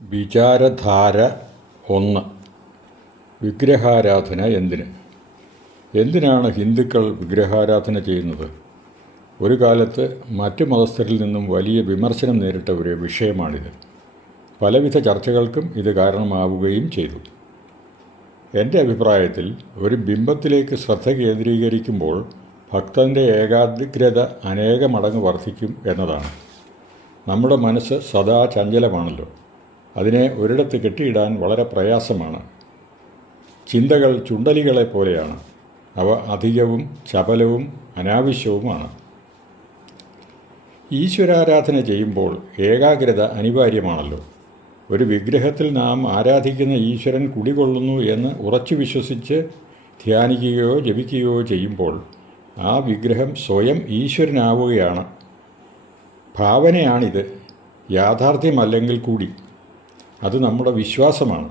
വിചാരധാര 1. വിഗ്രഹാരാധന എന്തിനാണ് ഹിന്ദുക്കൾ വിഗ്രഹാരാധന ചെയ്യുന്നത്? ഒരു കാലത്ത് മറ്റ് മതസ്ഥരിൽ നിന്നും വലിയ വിമർശനം നേരിട്ട ഒരു വിഷയമാണിത്. പലവിധ ചർച്ചകൾക്കും ഇത് കാരണമാവുകയും ചെയ്തു. എൻ്റെ അഭിപ്രായത്തിൽ ഒരു ബിംബത്തിലേക്ക് ശ്രദ്ധ കേന്ദ്രീകരിക്കുമ്പോൾ ഭക്തൻ്റെ ഏകാഗ്രത അനേക മടങ്ങ് വർദ്ധിക്കും എന്നതാണ്. നമ്മുടെ മനസ്സ് സദാ ചഞ്ചലമാണല്ലോ. അതിനെ ഒരിടത്ത് കെട്ടിയിടാൻ വളരെ പ്രയാസമാണ്. ചിന്തകൾ ചുണ്ടലികളെ പോലെയാണ്. അവ അധികവും ചപലവും അനാവശ്യവുമാണ്. ഈശ്വരാരാധന ചെയ്യുമ്പോൾ ഏകാഗ്രത അനിവാര്യമാണല്ലോ. ഒരു വിഗ്രഹത്തിൽ നാം ആരാധിക്കുന്ന ഈശ്വരൻ കുടികൊള്ളുന്നു എന്ന് ഉറച്ചു വിശ്വസിച്ച് ധ്യാനിക്കുകയോ ജപിക്കുകയോ ചെയ്യുമ്പോൾ ആ വിഗ്രഹം സ്വയം ഈശ്വരനാവുകയാണ്. ഭാവനയാണിത്, യാഥാർത്ഥ്യമല്ലെങ്കിൽ കൂടി. അത് നമ്മുടെ വിശ്വാസമാണ്.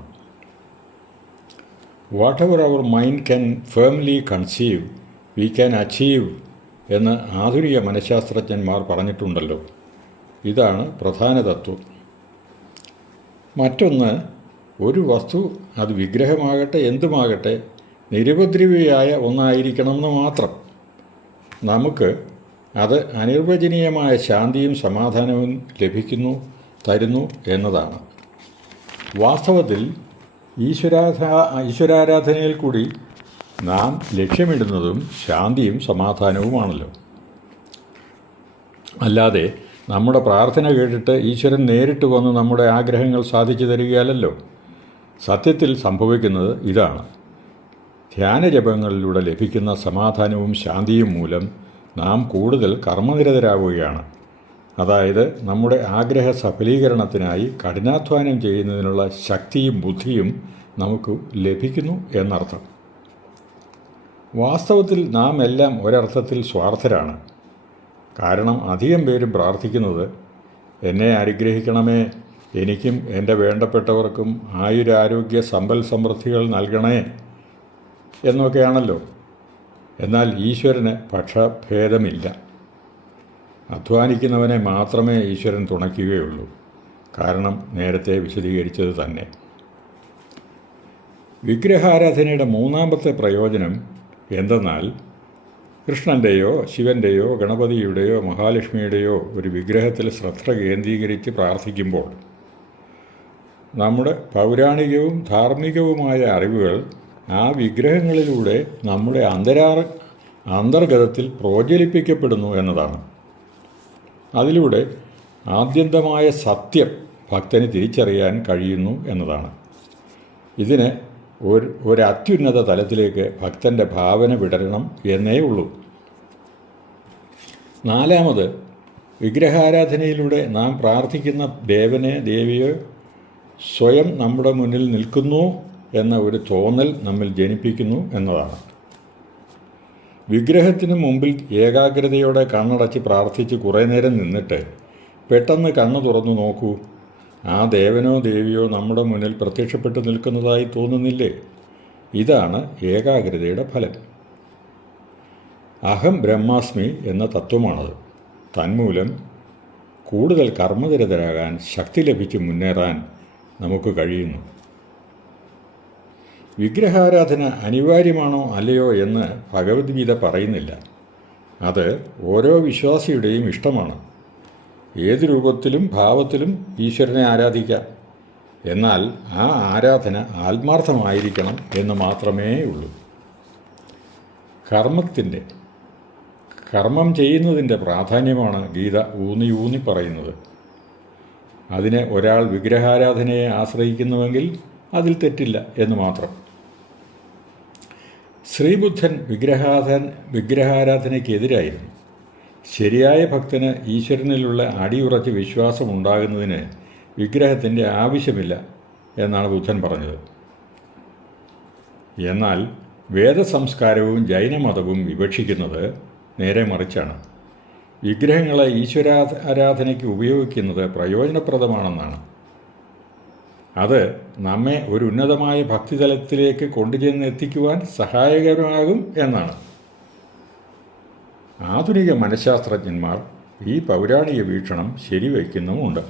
Whatever our mind can firmly conceive we can achieve എന്ന് ആധുനിക മനഃശാസ്ത്രജ്ഞന്മാർ പറഞ്ഞിട്ടുണ്ടല്ലോ. ഇതാണ് പ്രധാന തത്വം. മറ്റൊന്ന്, ഒരു വസ്തു, അത് വിഗ്രഹമാകട്ടെ എന്തുമാകട്ടെ, നിരുപദ്രവിയായ ഒന്നായിരിക്കണമെന്ന് മാത്രം. നമുക്ക് അത് അനിർവചനീയമായ ശാന്തിയും സമാധാനവും തരുന്നു എന്നതാണ്. വാസ്തവത്തിൽ ഈശ്വരാരാധനയിൽ കൂടി നാം ലക്ഷ്യമിടുന്നതും ശാന്തിയും സമാധാനവുമാണല്ലോ. അല്ലാതെ നമ്മുടെ പ്രാർത്ഥന കേട്ടിട്ട് ഈശ്വരൻ നേരിട്ട് വന്ന് നമ്മുടെ ആഗ്രഹങ്ങൾ സാധിച്ചു തരികയല്ലോ. സത്യത്തിൽ സംഭവിക്കുന്നത് ഇതാണ്. ധ്യാനജപങ്ങളിലൂടെ ലഭിക്കുന്ന സമാധാനവും ശാന്തിയും മൂലം നാം കൂടുതൽ കർമ്മനിരതരാകുകയാണ്. അതായത് നമ്മുടെ ആഗ്രഹ സഫലീകരണത്തിനായി കഠിനാധ്വാനം ചെയ്യുന്നതിനുള്ള ശക്തിയും ബുദ്ധിയും നമുക്ക് ലഭിക്കുന്നു എന്നർത്ഥം. വാസ്തവത്തിൽ നാം എല്ലാം ഒരർത്ഥത്തിൽ സ്വാർത്ഥരാണ്. കാരണം അധികം പേരും പ്രാർത്ഥിക്കുന്നത് എന്നെ അനുഗ്രഹിക്കണമേ, എനിക്കും എൻ്റെ വേണ്ടപ്പെട്ടവർക്കും ആയുരാരോഗ്യ സമ്പൽ സമൃദ്ധികൾ നൽകണേ എന്നൊക്കെയാണല്ലോ. എന്നാൽ ഈശ്വരന് പക്ഷഭേദമില്ല. അധ്വാനിക്കുന്നവനെ മാത്രമേ ഈശ്വരൻ തുണയ്ക്കുകയുള്ളൂ. കാരണം നേരത്തെ വിശദീകരിച്ചത് തന്നെ. വിഗ്രഹാരാധനയുടെ മൂന്നാമത്തെ പ്രയോജനം എന്തെന്നാൽ, കൃഷ്ണൻ്റെയോ ശിവൻ്റെയോ ഗണപതിയുടെയോ മഹാലക്ഷ്മിയുടെയോ ഒരു വിഗ്രഹത്തിൽ ശ്രദ്ധ കേന്ദ്രീകരിച്ച് പ്രാർത്ഥിക്കുമ്പോൾ നമ്മുടെ പൗരാണികവും ധാർമ്മികവുമായ അറിവുകൾ ആ വിഗ്രഹങ്ങളിലൂടെ നമ്മുടെ അന്തർഗതത്തിൽ പ്രോജ്വലിപ്പിക്കപ്പെടുന്നു എന്നതാണ്. അതിലൂടെ ആദ്യന്തമായ സത്യം ഭക്തന് തിരിച്ചറിയാൻ കഴിയുന്നു എന്നതാണ്. ഇതിന് ഒരു അത്യുന്നത തലത്തിലേക്ക് ഭക്തൻ്റെ ഭാവന വിടരണം എന്നേ ഉള്ളൂ. നാലാമത്, വിഗ്രഹാരാധനയിലൂടെ നാം പ്രാർത്ഥിക്കുന്ന ദേവനെ ദേവിയോ സ്വയം നമ്മുടെ മുന്നിൽ നിൽക്കുന്നു എന്ന ഒരു തോന്നൽ നമ്മിൽ ജനിപ്പിക്കുന്നു എന്നതാണ്. വിഗ്രഹത്തിന് മുമ്പിൽ ഏകാഗ്രതയോടെ കണ്ണടച്ച് പ്രാർത്ഥിച്ച് കുറേ നേരം നിന്നിട്ട് പെട്ടെന്ന് കണ്ണു തുറന്നു നോക്കൂ, ആ ദേവനോ ദേവിയോ നമ്മുടെ മുന്നിൽ പ്രത്യക്ഷപ്പെട്ടു നിൽക്കുന്നതായി തോന്നുന്നില്ലേ? ഇതാണ് ഏകാഗ്രതയുടെ ഫലം. അഹം ബ്രഹ്മാസ്മി എന്ന തത്വമാണത്. തന്മൂലം കൂടുതൽ കർമ്മനിരതരാകാൻ, ശക്തി ലഭിച്ച് മുന്നേറാൻ നമുക്ക് കഴിയുന്നു. വിഗ്രഹാരാധന അനിവാര്യമാണോ അല്ലയോ എന്ന് ഭഗവത്ഗീത പറയുന്നില്ല. അത് ഓരോ വിശ്വാസിയുടെയും ഇഷ്ടമാണ്. ഏത് രൂപത്തിലും ഭാവത്തിലും ഈശ്വരനെ ആരാധിക്കാം. എന്നാൽ ആ ആരാധന ആത്മാർത്ഥമായിരിക്കണം എന്ന് മാത്രമേ ഉള്ളൂ. കർമ്മം ചെയ്യുന്നതിൻ്റെ പ്രാധാന്യമാണ് ഗീത ഊന്നി പറയുന്നത്. അതിന് ഒരാൾ വിഗ്രഹാരാധനയെ ആശ്രയിക്കുന്നുവെങ്കിൽ അതിൽ തെറ്റില്ല എന്ന് മാത്രം. ശ്രീബുദ്ധൻ വിഗ്രഹാരാധനയ്ക്കെതിരായിരുന്നു. ശരിയായ ഭക്തന് ഈശ്വരനിലുള്ള അടിയുറച്ച വിശ്വാസമുണ്ടാകുന്നതിന് വിഗ്രഹത്തിൻ്റെ ആവശ്യമില്ല എന്നാണ് ബുദ്ധൻ പറഞ്ഞത്. എന്നാൽ വേദസംസ്കാരവും ജൈനമതവും വിവക്ഷിക്കുന്നത് നേരെ മറിച്ചാണ്. വിഗ്രഹങ്ങളെ ഈശ്വരാരാധനയ്ക്ക് ഉപയോഗിക്കുന്നത് പ്രയോജനപ്രദമാണെന്നാണ്. അത് നമ്മെ ഒരു ഉന്നതമായ ഭക്തിതലത്തിലേക്ക് കൊണ്ടുചെന്നെത്തിക്കുവാൻ സഹായകരമാകും എന്നാണ്. ആധുനിക മനഃശാസ്ത്രജ്ഞന്മാർ ഈ പൗരാണിക വീക്ഷണം ശരിവയ്ക്കുന്നുമുണ്ട്.